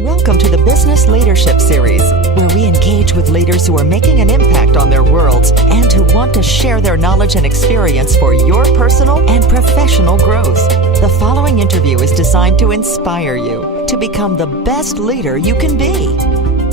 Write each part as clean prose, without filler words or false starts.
Welcome to the Business Leadership Series, where we engage with leaders who are making an impact on their worlds and who want to share their knowledge and experience for your personal and professional growth. The following interview is designed to inspire you to become the best leader you can be.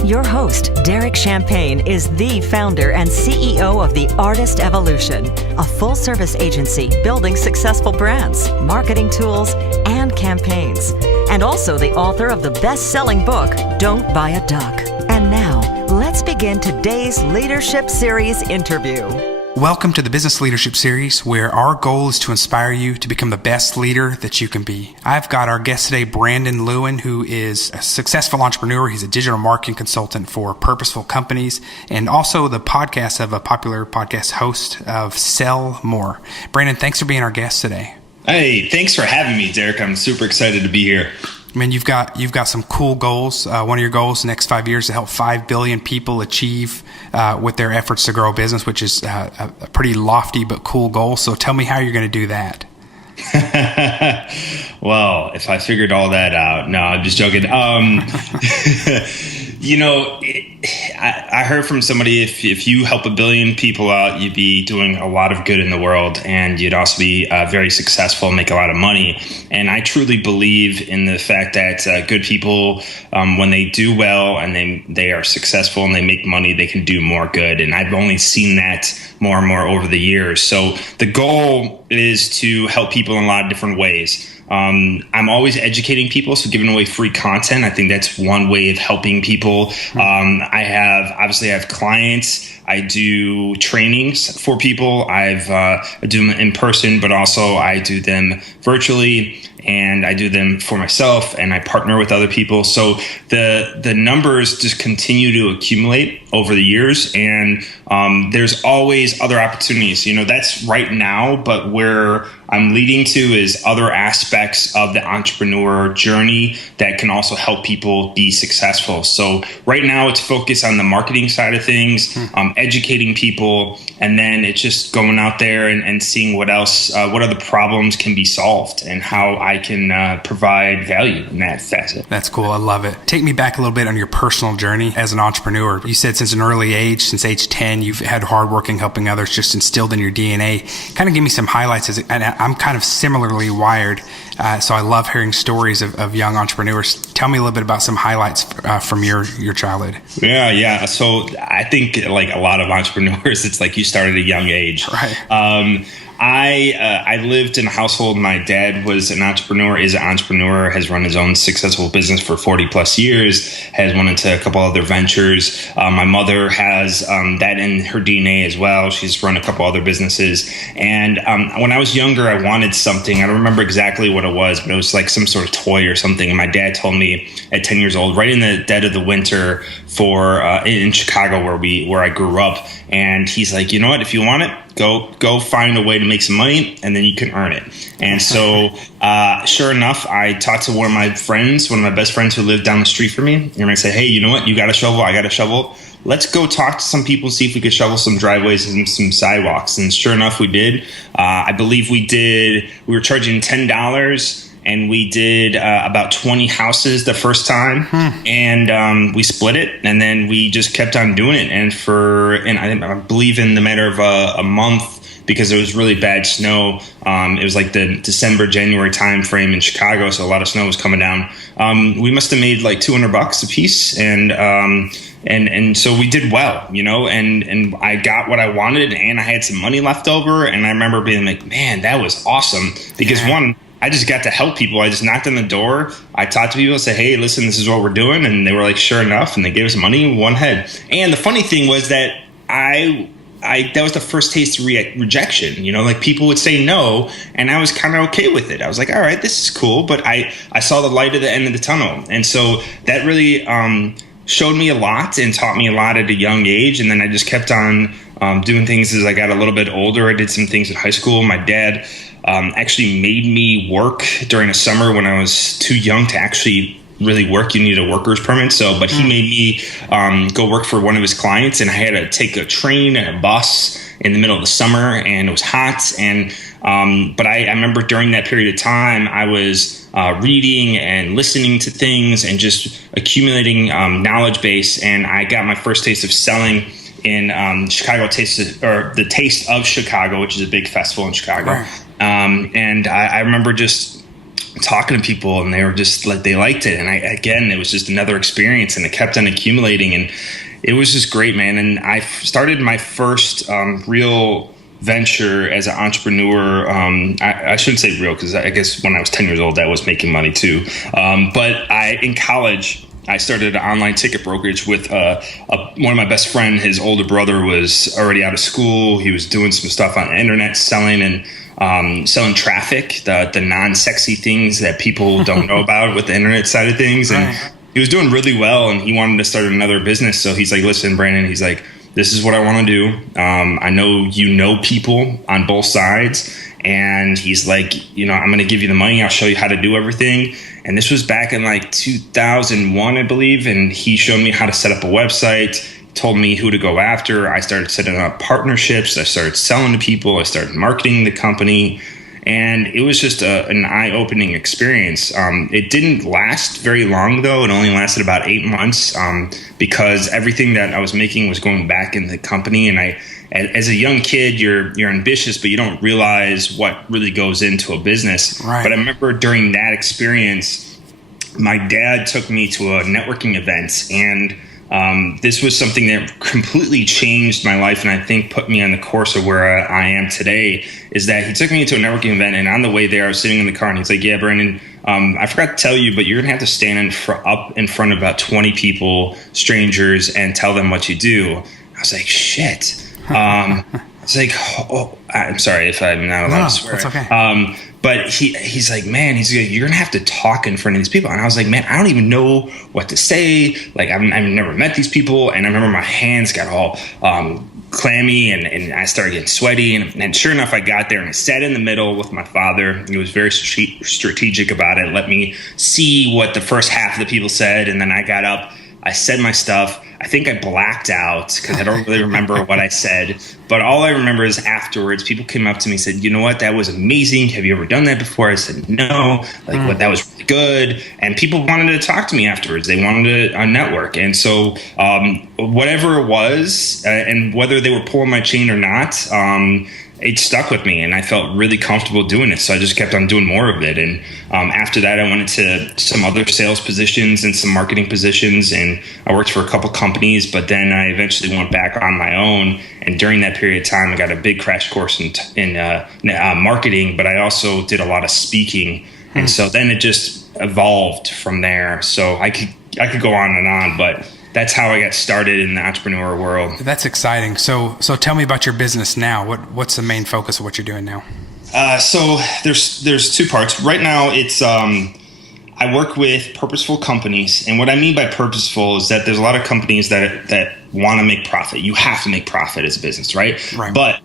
Your host, Derek Champagne, is the founder and CEO of The Artist Evolution, a full-service agency building successful brands, marketing tools, and campaigns, and also the author of the best-selling book, Don't Buy a Duck. And now, let's begin today's Leadership Series interview. Welcome to the Business Leadership Series, where our goal is to inspire you to become the best leader that you can be. I've got our guest today, Brandon Lewin, who is a successful entrepreneur. He's a digital marketing consultant for purposeful companies and also the podcast of a popular podcast host of Sell More. Brandon, thanks for being our guest today. Hey, thanks for having me, Derek. I'm super excited to be here. I mean, you've got some cool goals. One of your goals the next 5 years to help 5 billion people achieve with their efforts to grow a business, which is a pretty lofty but cool goal. So tell me how you're going to do that. Well, if I figured all that out, no, I'm just joking. I heard from somebody, if you help 1 billion people out, you'd be doing a lot of good in the world, and you'd also be very successful and make a lot of money. And I truly believe in the fact that good people, when they do well and they are successful and they make money, they can do more good. And I've only seen that more and more over the years. So the goal is to help people in a lot of different ways. I'm always educating people, so giving away free content. I think that's one way of helping people. I have clients. I do trainings for people. I do them in person, but also I do them virtually, and I do them for myself, and I partner with other people. So the numbers just continue to accumulate over the years, and there's always other opportunities. That's right now, but where I'm leading to is other aspects of the entrepreneur journey that can also help people be successful. So right now it's focused on the marketing side of things, educating people, and then it's just going out there and seeing what else, what other problems can be solved and how I can provide value in that facet. That's cool. I love it. Take me back a little bit on your personal journey as an entrepreneur. You said since an early age, since age 10, you've had hardworking, helping others just instilled in your DNA. Kind of give me some highlights. And I'm kind of similarly wired, so I love hearing stories of young entrepreneurs. Tell me a little bit about some highlights from your childhood. Yeah. So I think like a lot of entrepreneurs, it's like you start at a young age. Right. I lived in a household. My dad was an entrepreneur, is an entrepreneur, has run his own successful business for 40 plus years, has went into a couple other ventures. My mother has that in her DNA as well. She's run a couple other businesses. And when I was younger, I wanted something. I don't remember exactly what it was, but it was like some sort of toy or something. And my dad told me at 10 years old, right in the dead of the winter in Chicago where I grew up. And he's like, you know what, if you want it, go find a way to make some money, and then you can earn it. And so sure enough, I talked to one of my best friends who lived down the street from me. And I said, hey, you know what? You got a shovel. I got a shovel. Let's go talk to some people, see if we could shovel some driveways and some sidewalks. And sure enough, we did. I believe we were charging $10. And we did about 20 houses the first time, and we split it, and then we just kept on doing it. And I believe in the matter of a month, because there was really bad snow. It was like the December, January time frame in Chicago, so a lot of snow was coming down. We must have made like $200 a piece, and so we did well, and I got what I wanted, and I had some money left over, and I remember being like, man, that was awesome, because one, I just got to help people. I just knocked on the door. I talked to people and said, hey, listen, this is what we're doing. And they were like, sure enough. And they gave us money in one head. And the funny thing was that that was the first taste of rejection. Like people would say no, and I was kind of okay with it. I was like, all right, this is cool. But I saw the light at the end of the tunnel. And so that really showed me a lot and taught me a lot at a young age. And then I just kept on doing things as I got a little bit older. I did some things in high school. My dad actually made me work during a summer when I was too young to actually really work. You need a worker's permit. But he made me go work for one of his clients, and I had to take a train and a bus in the middle of the summer, and it was hot. But I remember during that period of time, I was reading and listening to things and just accumulating knowledge base. And I got my first taste of selling in Chicago the Taste of Chicago, which is a big festival in Chicago. Right. And I remember just talking to people, and they were just like, they liked it. And it was just another experience, and it kept on accumulating, and it was just great, man. And I started my first real venture as an entrepreneur. I shouldn't say real, because I guess when I was 10 years old, I was making money too. But in college, I started an online ticket brokerage with one of my best friend. His older brother was already out of school. He was doing some stuff on the internet, selling traffic, the non-sexy things that people don't know about with the internet side of things. And he was doing really well, and he wanted to start another business. So he's like, listen, Brandon, he's like, this is what I want to do. I know you know people on both sides. And he's like, I'm going to give you the money. I'll show you how to do everything. And this was back in like 2001, I believe. And he showed me how to set up a website, told me who to go after. I started setting up partnerships. I started selling to people. I started marketing the company. And it was just an eye-opening experience. It didn't last very long, though. It only lasted about 8 months because everything that I was making was going back in the company. And as a young kid, you're ambitious, but you don't realize what really goes into a business. Right. But I remember during that experience, my dad took me to a networking event, and this was something that completely changed my life, and I think put me on the course of where I am today. Is that he took me to a networking event, and on the way there, I was sitting in the car, and he's like, "Yeah, Brandon, I forgot to tell you, but you're gonna have to stand up in front of about 20 people, strangers, and tell them what you do." I was like, "Shit." It's like, oh, I'm sorry if I'm not allowed to swear. That's okay. But he's like, man, you're gonna have to talk in front of these people. And I was like, man, I don't even know what to say. Like, I've never met these people. And I remember my hands got all clammy, and I started getting sweaty. And sure enough, I got there, and I sat in the middle with my father. He was very strategic about it. Let me see what the first half of the people said, and then I got up. I said my stuff. I think I blacked out because I don't really remember what I said. But all I remember is afterwards, people came up to me and said, "You know what? That was amazing. Have you ever done that before?" I said, "No." What? That was really good. And people wanted to talk to me afterwards. They wanted to network. And so whatever it was, and whether they were pulling my chain or not, it stuck with me, and I felt really comfortable doing it. So I just kept on doing more of it. And after that, I went into some other sales positions and some marketing positions, and I worked for a couple companies, but then I eventually went back on my own. And during that period of time, I got a big crash course in marketing, but I also did a lot of speaking. And so then it just evolved from there. So I could go on, but that's how I got started in the entrepreneur world. That's exciting. So tell me about your business now. What's the main focus of what you're doing now? So there's two parts. Right now, it's I work with purposeful companies, and what I mean by purposeful is that there's a lot of companies that want to make profit. You have to make profit as a business, right? Right. But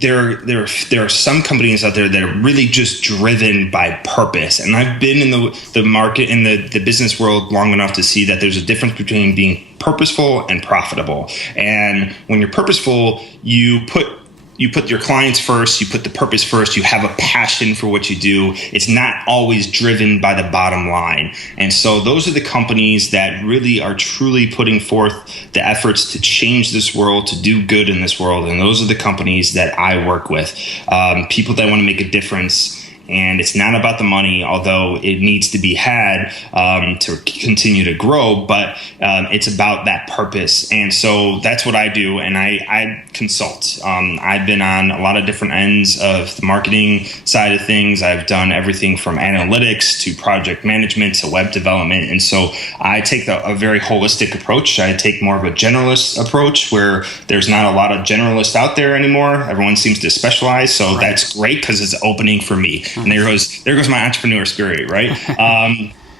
there are some companies out there that are really just driven by purpose. And I've been in the market, in the business world long enough to see that there's a difference between being purposeful and profitable. And when you're purposeful, you put your clients first, you put the purpose first, you have a passion for what you do. It's not always driven by the bottom line. And so those are the companies that really are truly putting forth the efforts to change this world, to do good in this world. And those are the companies that I work with, people that want to make a difference. And it's not about the money, although it needs to be had to continue to grow, but it's about that purpose. And so that's what I do, and I consult. I've been on a lot of different ends of the marketing side of things. I've done everything from analytics to project management to web development. And so I take a very holistic approach. I take more of a generalist approach where there's not a lot of generalists out there anymore. Everyone seems to specialize. So That's great because it's opening for me. And there goes my entrepreneur spirit, right?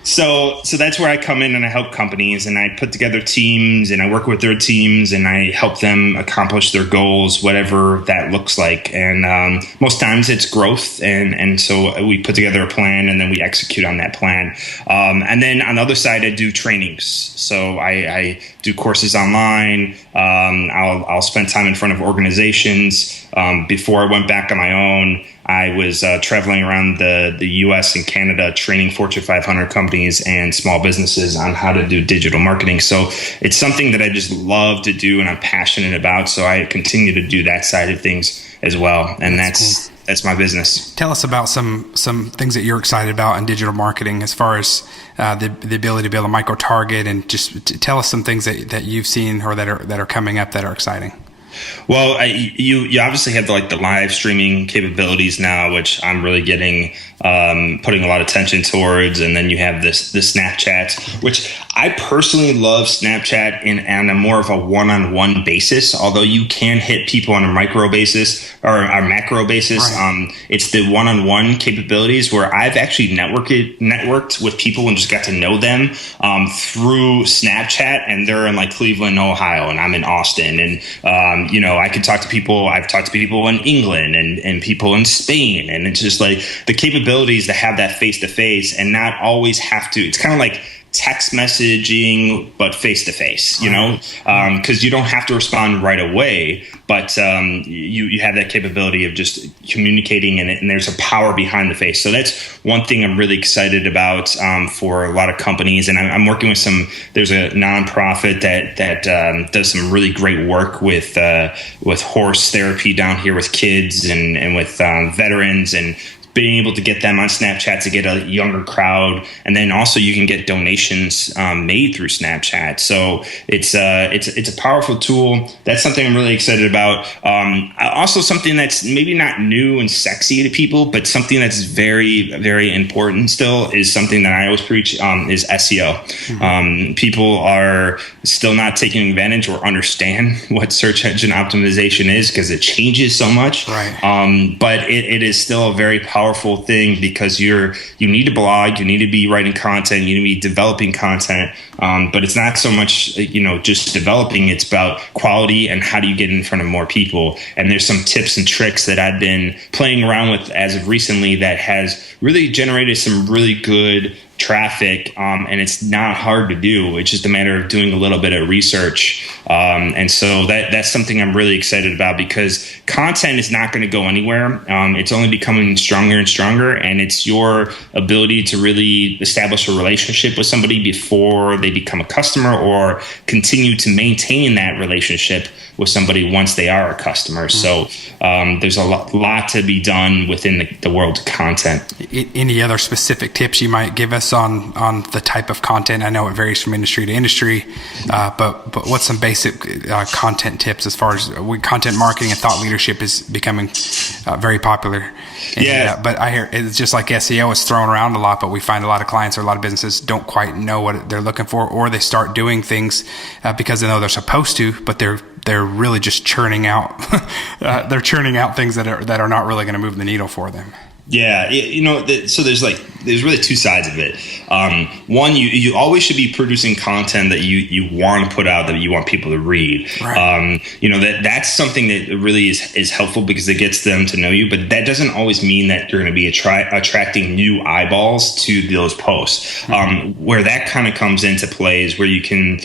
So that's where I come in, and I help companies, and I put together teams, and I work with their teams, and I help them accomplish their goals, whatever that looks like. And most times it's growth, and so we put together a plan, and then we execute on that plan. And then on the other side, I do trainings. So I do courses online. I'll spend time in front of organizations. Before I went back on my own, I was traveling around the U.S. and Canada training Fortune 500 companies and small businesses on how to do digital marketing. So it's something that I just love to do and I'm passionate about. So I continue to do that side of things as well. And that's cool. That's my business. Tell us about some things that you're excited about in digital marketing as far as the ability to be able to micro-target, and just tell us some things that you've seen or that are coming up that are exciting. Well, you obviously have the live streaming capabilities now, which I'm really putting a lot of attention towards. And then you have the Snapchat, which I personally love Snapchat on a more of a one-on-one basis, although you can hit people on a micro basis or a macro basis. Right. It's the one-on-one capabilities where I've actually networked with people and just got to know them through Snapchat, and they're in Cleveland, Ohio, and I'm in Austin. And I could talk to people. I've talked to people in England and people in Spain, and it's just the capabilities to have that face to face and not always have to. It's kind of like text messaging, but face to face, because you don't have to respond right away, but you have that capability of just communicating, and there's a power behind the face. So that's one thing I'm really excited about for a lot of companies. And I'm working with there's a nonprofit that does some really great work with horse therapy down here with kids and with veterans, and being able to get them on Snapchat to get a younger crowd. And then also you can get donations made through Snapchat. So it's a powerful tool. That's something I'm really excited about. Also something that's maybe not new and sexy to people, but something that's very, very important still is something that I always preach is SEO. Mm-hmm. People are still not taking advantage or understand what search engine optimization is because it changes so much. Right. But it is still a very powerful thing because you need to blog, you need to be writing content, you need to be developing content, but it's not so much just developing. It's about quality and how do you get in front of more people. And there's some tips and tricks that I've been playing around with as of recently that has really generated some really good traffic, and it's not hard to do. It's just a matter of doing a little bit of research, and so that's something I'm really excited about because content is not going to go anywhere. It's only becoming stronger and stronger, and it's your ability to really establish a relationship with somebody before they become a customer, or continue to maintain that relationship with somebody once they are a customer. So there's a lot to be done within the world of content. Any other specific tips you might give us on the type of content? I know it varies from industry to industry, but what's some basic content tips as far as content marketing and thought leadership is becoming very popular? And, but I hear it's just like SEO is thrown around a lot, but we find a lot of clients or a lot of businesses don't quite know what they're looking for, or they start doing things because they know they're supposed to, but they're really just churning out they're churning out things that are not really going to move the needle for them. Yeah, so there's really two sides of it. One, you always should be producing content that you want to put out, that you want people to read. Right. That's something that really is helpful because it gets them to know you. But that doesn't always mean that you're going to be attracting new eyeballs to those posts. Mm-hmm. Where that kind of comes into play is where you can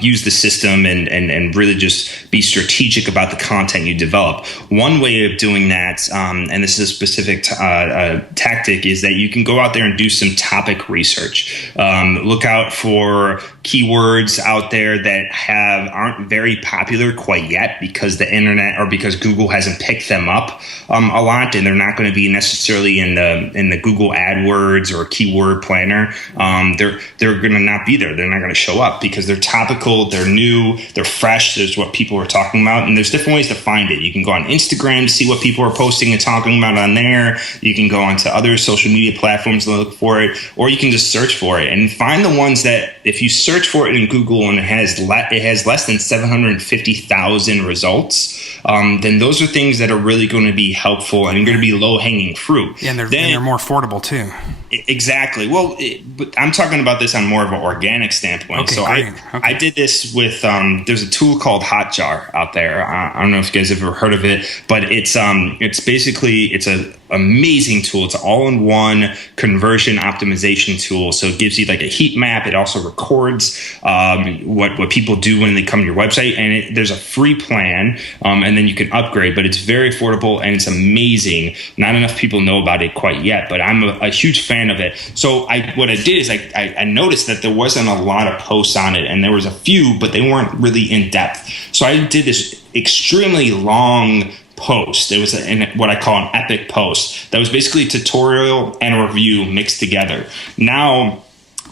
use the system and really just be strategic about the content you develop. One way of doing that, and this is a specific tactic, is that you can go out there and do some topic research. Look out for keywords out there that aren't very popular quite yet because the internet or because Google hasn't picked them up a lot, and they're not going to be necessarily in the Google AdWords or keyword planner. They're going to not be there. They're not going to show up because they're topical, they're new, they're fresh. There's what people are talking about, and there's different ways to find it. You can go on Instagram to see what people are posting and talking about on there. You can go onto other social media platforms and look for it, or you can just search for it and find the ones that if you search for it in Google and it has less than 750,000 results, then those are things that are really going to be helpful and going to be low-hanging fruit. Yeah, and they're more affordable too. Exactly. Well, but I'm talking about this on more of an organic standpoint. Okay, so great. I did this with there's a tool called Hotjar out there. I don't know if you guys have ever heard of it, but it's basically it's a amazing tool. It's an all-in-one conversion optimization tool. So it gives you like a heat map. It also records what people do when they come to your website, and there's a free plan, and then you can upgrade. But it's very affordable and it's amazing. Not enough people know about it quite yet, but I'm a huge fan of it. So what I did is I noticed that there wasn't a lot of posts on it, and there was a few, but they weren't really in depth. So I did this extremely long post. It was what I call an epic post that was basically a tutorial and a review mixed together. Now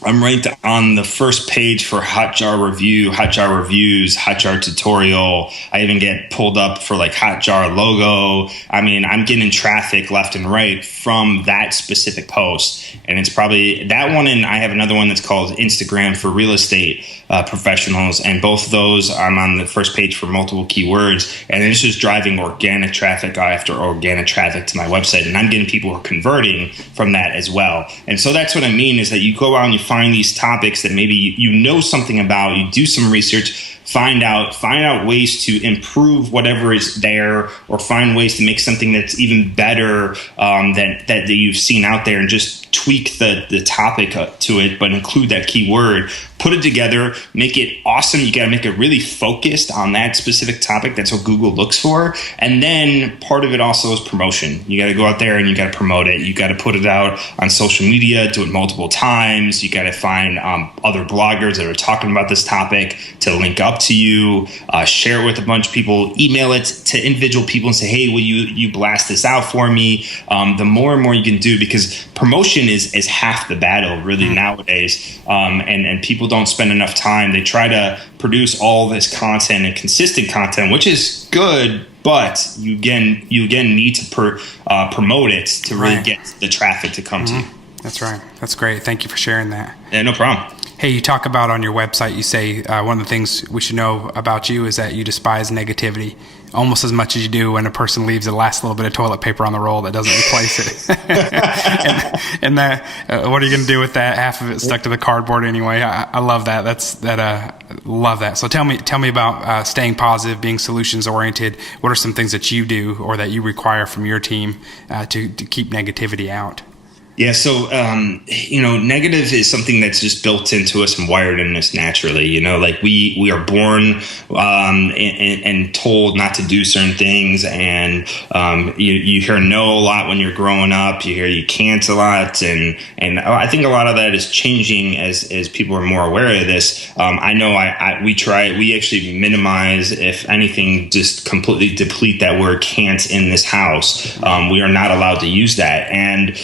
I'm ranked on the first page for Hotjar review, Hotjar reviews, Hotjar tutorial. I even get pulled up for like Hotjar logo. I mean, I'm getting traffic left and right from that specific post. And it's probably that one. And I have another one that's called Instagram for real estate professionals. And both of those, I'm on the first page for multiple keywords. And it's just driving organic traffic after organic traffic to my website. And I'm getting people who are converting from that as well. And so that's what I mean is that you go out and you find these topics that maybe you know something about, you do some research, find out ways to improve whatever is there, or find ways to make something that's even better that you've seen out there, and just tweak the topic to it, but include that keyword. Put it together, make it awesome. You got to make it really focused on that specific topic. That's what Google looks for. And then part of it also is promotion. You got to go out there and you got to promote it. You got to put it out on social media, do it multiple times. You got to find other bloggers that are talking about this topic to link up to you, share it with a bunch of people, email it to individual people and say, hey, will you blast this out for me? The more and more you can do, because promotion is half the battle really nowadays. And people don't spend enough time. They try to produce all this content and consistent content, which is good, but you again need to promote it to really get the traffic to come to you. That's right. That's great. Thank you for sharing that. Yeah, no problem. Hey, you talk about on your website, you say one of the things we should know about you is that you despise negativity almost as much as you do when a person leaves the last little bit of toilet paper on the roll that doesn't replace it. and that, what are you going to do with that? Half of it stuck to the cardboard anyway. I love that. Love that. So tell me about staying positive, being solutions oriented. What are some things that you do or that you require from your team to keep negativity out? Yeah, so, negative is something that's just built into us and wired in us naturally. Like we are born and told not to do certain things. And you hear no a lot when you're growing up. You hear you can't a lot. And I think a lot of that is changing as people are more aware of this. I know we actually minimize, if anything, just completely deplete that word can't in this house. We are not allowed to use that. And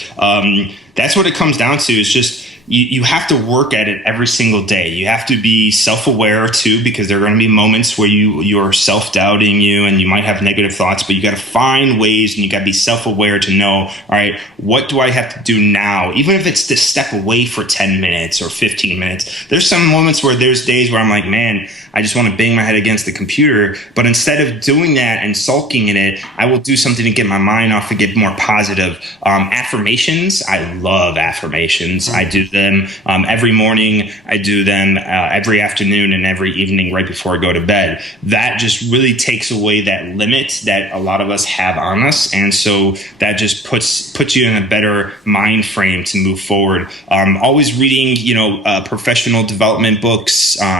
that's what it comes down to, is just you have to work at it every single day. You have to be self-aware too, because there are going to be moments where you're self-doubting you and you might have negative thoughts, but you got to find ways and you got to be self-aware to know, all right, what do I have to do now? Even if it's to step away for 10 minutes or 15 minutes. There's some moments where there's days where I'm like, man, I just want to bang my head against the computer. But instead of doing that and sulking in it, I will do something to get my mind off and get more positive. Affirmations. I love affirmations. I do them every morning. I do them every afternoon and every evening right before I go to bed. That just really takes away that limit that a lot of us have on us. And so that just puts you in a better mind frame to move forward. Always reading, professional development books,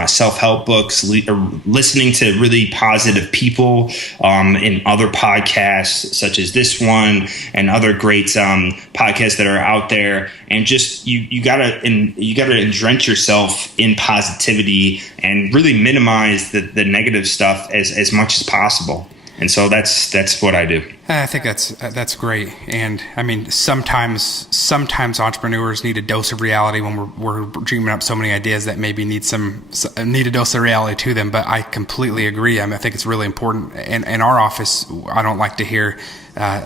self-help books, listening to really positive people in other podcasts such as this one and other great podcasts that are out there. And just you gotta entrench yourself in positivity and really minimize the negative stuff as much as possible. And so that's what I do. I think that's great. And I mean, sometimes entrepreneurs need a dose of reality when we're dreaming up so many ideas that maybe need a dose of reality to them. But I completely agree. I think it's really important. In our office, I don't like to hear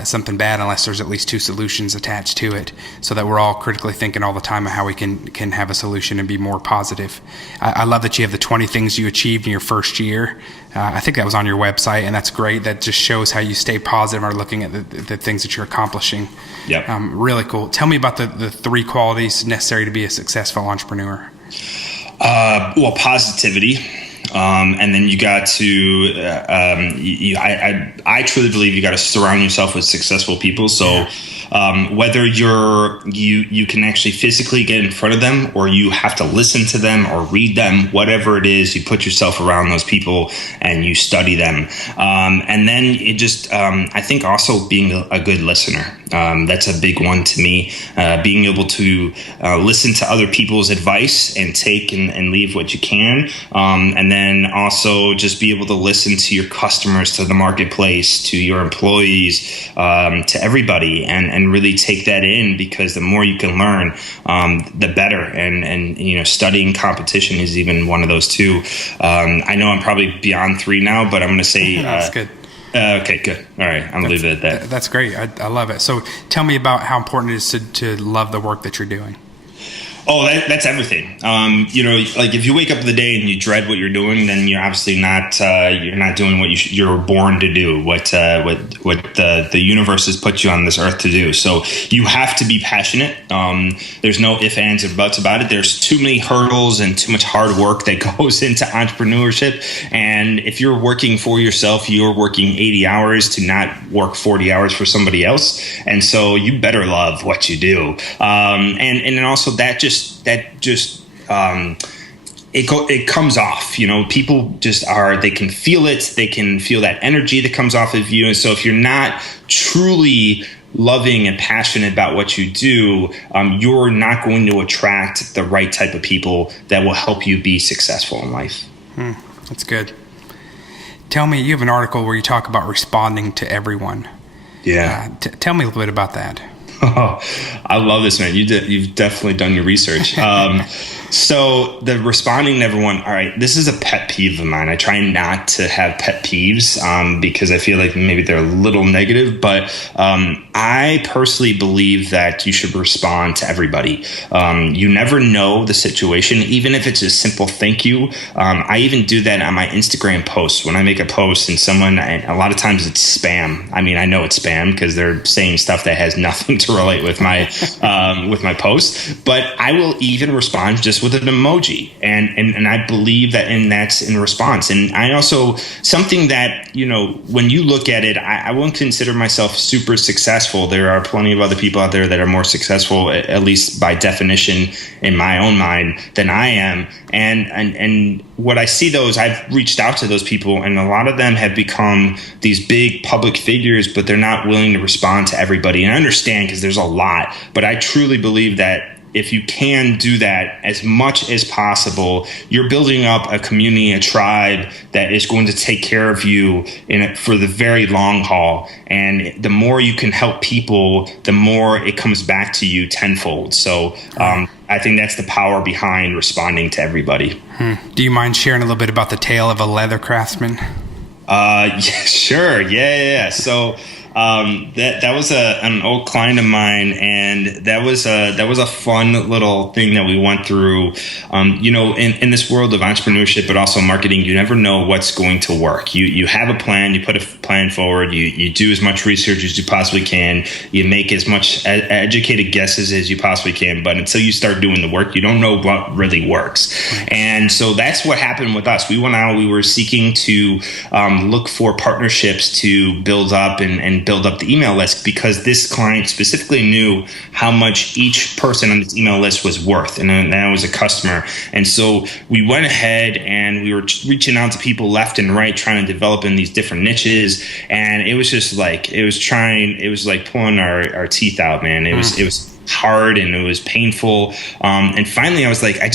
something bad unless there's at least two solutions attached to it, so that we're all critically thinking all the time of how we can have a solution and be more positive. I love that you have the 20 things you achieved in your first year. I think that was on your website, and that's great. That just shows how you stay positive and are looking at the things that you're accomplishing. Yep. Really cool. Tell me about the 3 qualities necessary to be a successful entrepreneur. Well, positivity. And then you got to, I truly believe you got to surround yourself with successful people. So, whether you can actually physically get in front of them, or you have to listen to them or read them, whatever it is, you put yourself around those people and you study them. And then it just, I think also being a good listener. That's a big one to me. Being able to listen to other people's advice and take and leave what you can. And then also just be able to listen to your customers, to the marketplace, to your employees, to everybody, and really take that in, because the more you can learn, the better. And studying competition is even one of those too. I know I'm probably beyond 3 now, but I'm going to say that's good. Okay, good. All right, I'm going to leave it at that. That's great. I love it. So tell me about how important it is to love the work that you're doing. Oh, that's everything. Like if you wake up in the day and you dread what you're doing, then you're obviously not you're not doing what you're born to do. What the universe has put you on this earth to do. So you have to be passionate. There's no ifs, ands, or buts about it. There's too many hurdles and too much hard work that goes into entrepreneurship. And if you're working for yourself, you're working 80 hours to not work 40 hours for somebody else. And so you better love what you do. And then also it comes off. People they can feel it. They can feel that energy that comes off of you. And so if you're not truly loving and passionate about what you do, you're not going to attract the right type of people that will help you be successful in life. That's good. Tell me, you have an article where you talk about responding to everyone. Yeah. Tell me a little bit about that. Oh, I love this, man. You've definitely done your research. So the responding to everyone, all right, this is a pet peeve of mine. I try not to have pet peeves because I feel like maybe they're a little negative, but I personally believe that you should respond to everybody. You never know the situation, even if it's a simple thank you. I even do that on my Instagram posts. When I make a post and a lot of times it's spam. I mean, I know it's spam because they're saying stuff that has nothing to relate with my post, but I will even respond just with an emoji, and I believe that, and that's in response. And I also, something that, when you look at it, I won't consider myself super successful. There are plenty of other people out there that are more successful, at least by definition in my own mind, than I am. And what I see I've reached out to those people, and a lot of them have become these big public figures, but they're not willing to respond to everybody. And I understand, because there's a lot, but I truly believe that if you can do that as much as possible, you're building up a community, a tribe that is going to take care of you for the very long haul. And the more you can help people, the more it comes back to you tenfold. So I think that's the power behind responding to everybody. Do you mind sharing a little bit about the tale of a leather craftsman? Yeah, sure. Yeah. So that was an old client of mine, and that was a fun little thing that we went through. In this world of entrepreneurship, but also marketing, you never know what's going to work. You have a plan, you put a plan forward, you do as much research as you possibly can, you make as much educated guesses as you possibly can, but until you start doing the work, you don't know what really works. And so that's what happened with us. We went out, we were seeking to look for partnerships to build up and build up the email list, because this client specifically knew how much each person on this email list was worth, and that was a customer. And so we went ahead and we were reaching out to people left and right, trying to develop in these different niches, and it was just like it was like pulling our teeth out, man. It was hard and it was painful. And finally I was like, I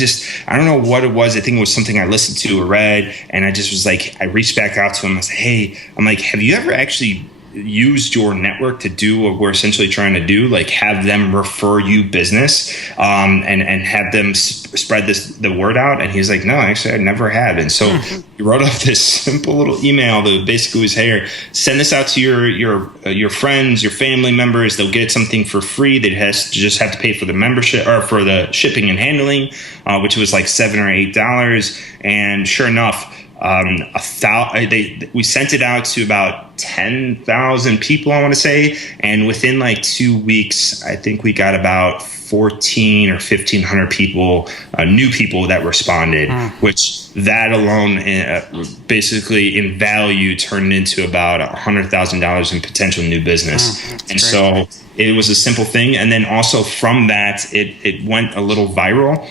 don't know what it was. I think it was something I listened to or read, and I just was like, I reached back out to him. I said, hey, I'm like, have you ever actually used your network to do what we're essentially trying to do, like have them refer you business, and have them spread the word out. And he's like, no, actually I never had. And so he wrote up this simple little email that basically was, hey, send this out to your friends, your family members. They'll get something for free. They just have to pay for the membership or for the shipping and handling, which was like $7 or $8. And sure enough, we sent it out to about 10,000 people, I want to say, and within like 2 weeks, I think we got about 14 or 1,500 people, new people that responded, which that alone, basically in value, turned into about $100,000 in potential new business. And great. So it was a simple thing, and then also from that, it went a little viral.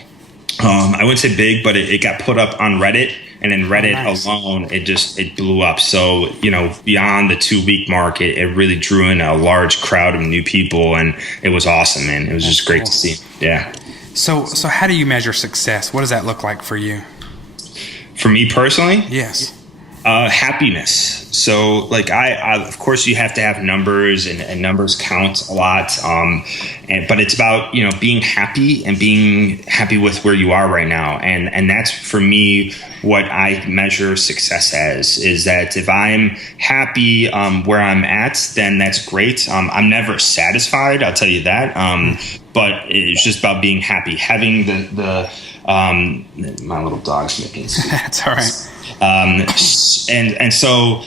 I wouldn't say big, but it got put up on Reddit. And in Reddit alone, it blew up. So, beyond the 2-week mark, it really drew in a large crowd of new people, and it was awesome, man. It was just great to see. Yeah. So how do you measure success? What does that look like for you? For me personally? Yes. Happiness. So like I of course you have to have numbers, and numbers count a lot. But it's about, being happy and being happy with where you are right now. And that's for me what I measure success as, is that if I'm happy where I'm at, then that's great. I'm never satisfied, I'll tell you that. But it's just about being happy, having the my little dog's making sweet. That's all right. And so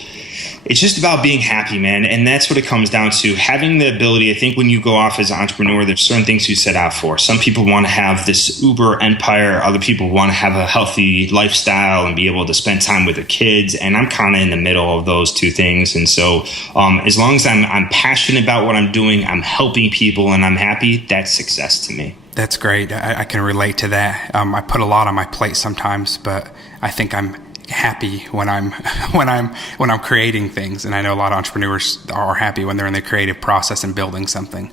it's just about being happy, man. And that's what it comes down to. Having the ability, I think when you go off as an entrepreneur, there's certain things you set out for. Some people want to have this Uber empire. Other people want to have a healthy lifestyle and be able to spend time with their kids. And I'm kind of in the middle of those two things. And so as long as I'm passionate about what I'm doing, I'm helping people, and I'm happy, that's success to me. That's great. I can relate to that. I put a lot on my plate sometimes, but I think I'm happy when I'm creating things. And I know a lot of entrepreneurs are happy when they're in the creative process and building something.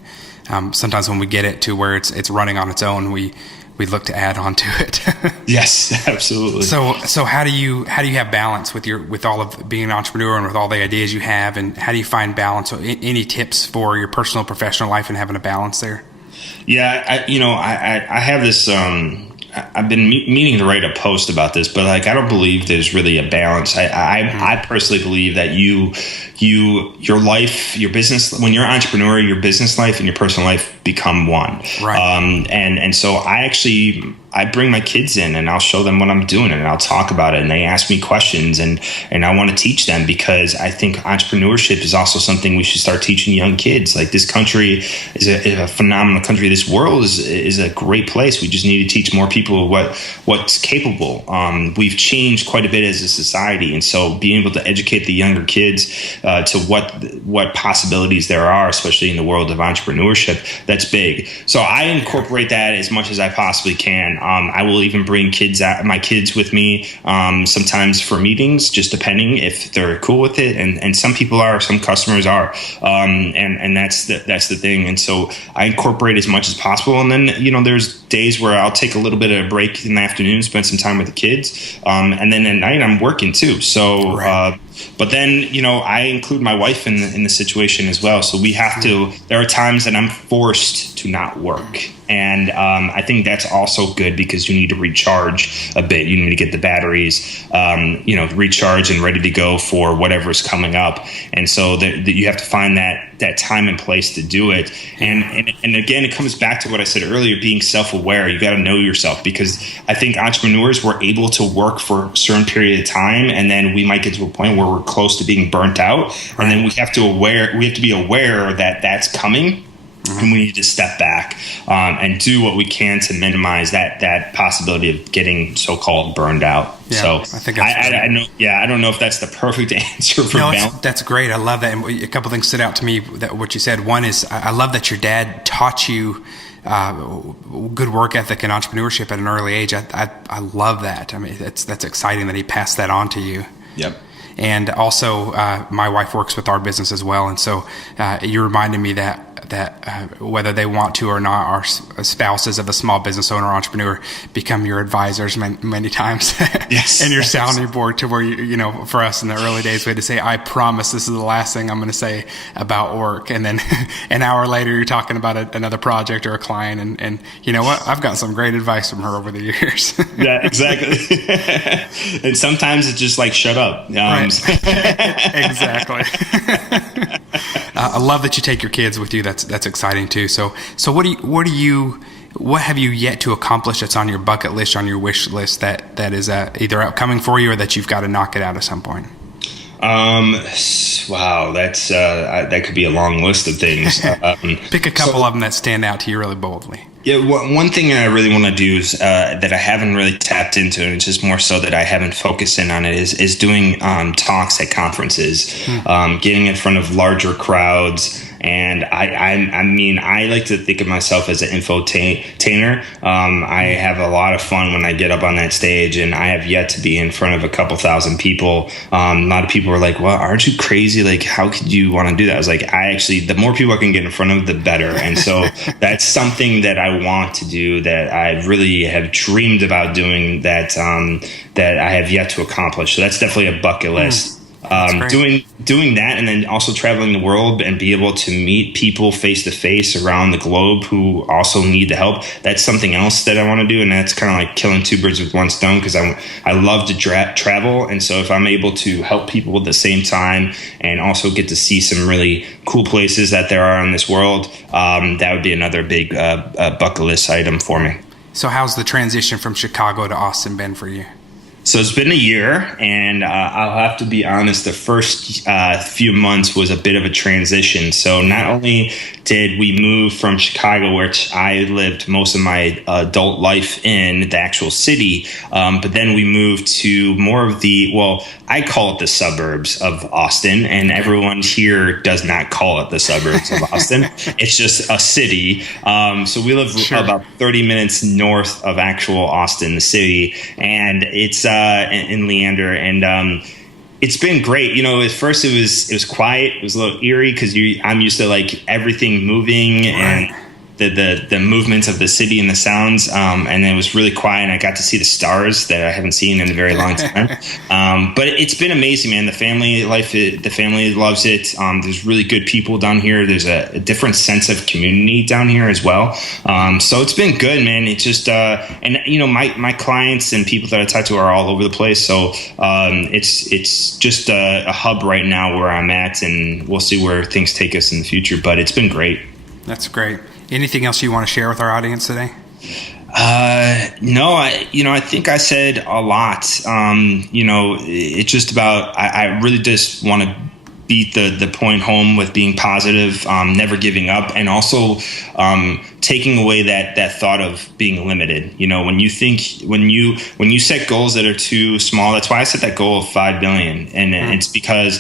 Sometimes when we get it to where it's running on its own, we look to add on to it. Yes, absolutely. So how do you have balance with all of being an entrepreneur and with all the ideas you have, and how do you find balance? Any tips for your personal, professional life and having a balance there? Yeah, I have this. I've been meaning to write a post about this, but I don't believe there's really a balance. I personally believe that your life, your business, when you're an entrepreneur, your business life and your personal life become one. Right. And so I bring my kids in, and I'll show them what I'm doing, and I'll talk about it, and they ask me questions, and I want to teach them, because I think entrepreneurship is also something we should start teaching young kids. Like, this country is a phenomenal country. This world is a great place. We just need to teach more people what's capable. We've changed quite a bit as a society, and so being able to educate the younger kids to what possibilities there are, especially in the world of entrepreneurship, that's big. So I incorporate that as much as I possibly can. I will even bring my kids with me sometimes for meetings, just depending if they're cool with it. And some people are, some customers are, and that's the thing. And so I incorporate as much as possible. And then there's days where I'll take a little bit of a break in the afternoon, spend some time with the kids, and then at night I'm working too. So. Right. But then, I include my wife in the situation as well. So we have to, there are times that I'm forced to not work. And I think that's also good, because you need to recharge a bit. You need to get the batteries, recharged and ready to go for whatever's coming up. And so that you have to find that time and place to do it. And again, it comes back to what I said earlier, being self-aware. You got to know yourself, because I think entrepreneurs were able to work for a certain period of time, and then we might get to a point where we're close to being burnt out. Right. And then we have to be aware that that's coming. And we need to step back and do what we can to minimize that possibility of getting so-called burned out. Yeah, so I think that's I don't know if that's the perfect answer for balance. That's great. I love that. And a couple things stood out to me that what you said. One is, I love that your dad taught you good work ethic and entrepreneurship at an early age. I love that. I mean, that's exciting that he passed that on to you. Yep. And also, my wife works with our business as well. And so you reminded me that whether they want to or not, are spouses of a small business owner or entrepreneur, become your advisors many times. Yes. And your sounding board, to where, you know, for us in the early days, we had to say, I promise this is the last thing I'm going to say about work. And then an hour later, you're talking about another project or a client. And you know what? I've gotten some great advice from her over the years. Yeah, exactly. And sometimes it's just like, shut up. Right. Exactly. I love that you take your kids with you. That's exciting too. So what have you yet to accomplish that's on your bucket list, on your wish list, that is either upcoming for you or that you've got to knock it out at some point? Wow, that could be a long list of things. Pick a couple of them that stand out to you really boldly. Yeah, one thing that I really want to do is that I haven't really tapped into, and it's just more so that I haven't focused in on it, is doing talks at conferences, getting in front of larger crowds. And I mean, I like to think of myself as an infotainer. I have a lot of fun when I get up on that stage, and I have yet to be in front of a couple thousand people. A lot of people are like, well, aren't you crazy? Like, how could you want to do that? I was like, the more people I can get in front of, the better. And so that's something that I want to do, that I really have dreamed about doing, that I have yet to accomplish. So that's definitely a bucket list. Doing that, and then also traveling the world and be able to meet people face to face around the globe who also need the help. That's something else that I want to do, and that's kind of like killing two birds with one stone, because I love to travel, and so if I'm able to help people at the same time and also get to see some really cool places that there are in this world, that would be another big bucket list item for me. So how's the transition from Chicago to Austin been for you? So it's been a year, and I'll have to be honest, the first few months was a bit of a transition. So not only did we move from Chicago, which I lived most of my adult life in, the actual city, but then we moved to more of I call it the suburbs of Austin, and everyone here does not call it the suburbs of Austin. It's just a city. So we live about 30 minutes north of actual Austin, the city, and it's in Leander, and it's been great. You know, at first it was quiet. It was a little eerie because I'm used to like everything moving, right, and the movements of the city and the sounds, and it was really quiet, and I got to see the stars that I haven't seen in a very long time. But it's been amazing, man. The family loves it. There's really good people down here. There's a different sense of community down here as well. So it's been good, man. It's just and you know, my clients and people that I talk to are all over the place. So it's just a hub right now where I'm at, and we'll see where things take us in the future. But it's been great. That's great. Anything else you want to share with our audience today? No, I think I said a lot. It's just about, I really just want to beat the point home with being positive, never giving up, and also taking away that thought of being limited. You know, when you set goals that are too small, that's why I set that goal of 5 billion. And it's because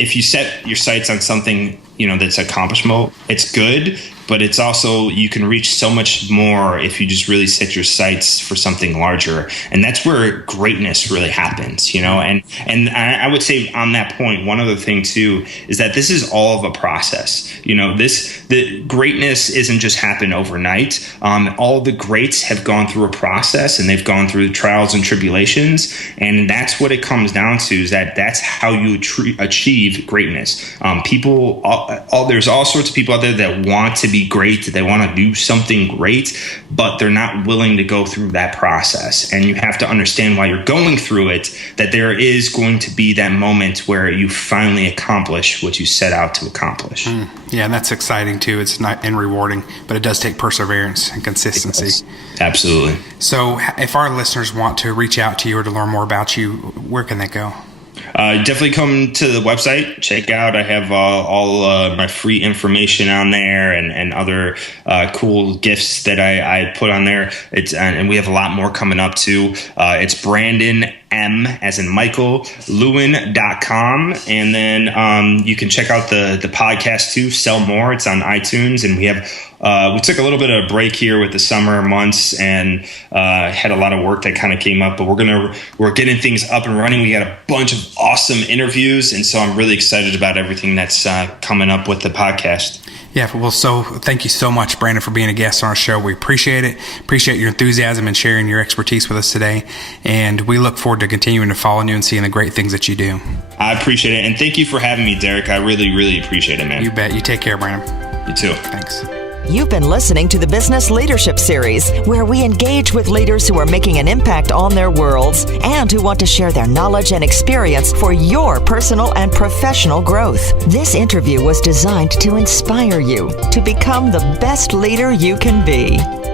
if you set your sights on something, you know, that's accomplishable, it's good, but it's also, you can reach so much more if you just really set your sights for something larger. And that's where greatness really happens, you know? And I would say on that point, one other thing too, is that this is all of a process. You know, the greatness isn't just happen overnight. All the greats have gone through a process, and they've gone through trials and tribulations. And that's what it comes down to, is that's how you achieve greatness. There's all sorts of people out there that want to be great, they want to do something great, but they're not willing to go through that process. And you have to understand, while you're going through it, that there is going to be that moment where you finally accomplish what you set out to accomplish. Yeah, and that's exciting too. It's not and rewarding, but it does take perseverance and consistency. Absolutely. So if our listeners want to reach out to you or to learn more about you, where can they go? Definitely come to the website, check out. I have all my free information on there, and other cool gifts that I put on there. And we have a lot more coming up too. It's Brandon M as in Michael, Lewin.com. And then you can check out the podcast too, Sell More. It's on iTunes, and we took a little bit of a break here with the summer months, and had a lot of work that kind of came up, but we're getting things up and running. We got a bunch of awesome interviews, and so I'm really excited about everything that's coming up with the podcast. Yeah, well, so thank you so much, Brandon, for being a guest on our show. We appreciate it. Appreciate your enthusiasm and sharing your expertise with us today. And we look forward to continuing to follow you and seeing the great things that you do. I appreciate it. And thank you for having me, Derek. I really, really appreciate it, man. You bet. You take care, Brandon. You too. Thanks. You've been listening to the Business Leadership Series, where we engage with leaders who are making an impact on their worlds and who want to share their knowledge and experience for your personal and professional growth. This interview was designed to inspire you to become the best leader you can be.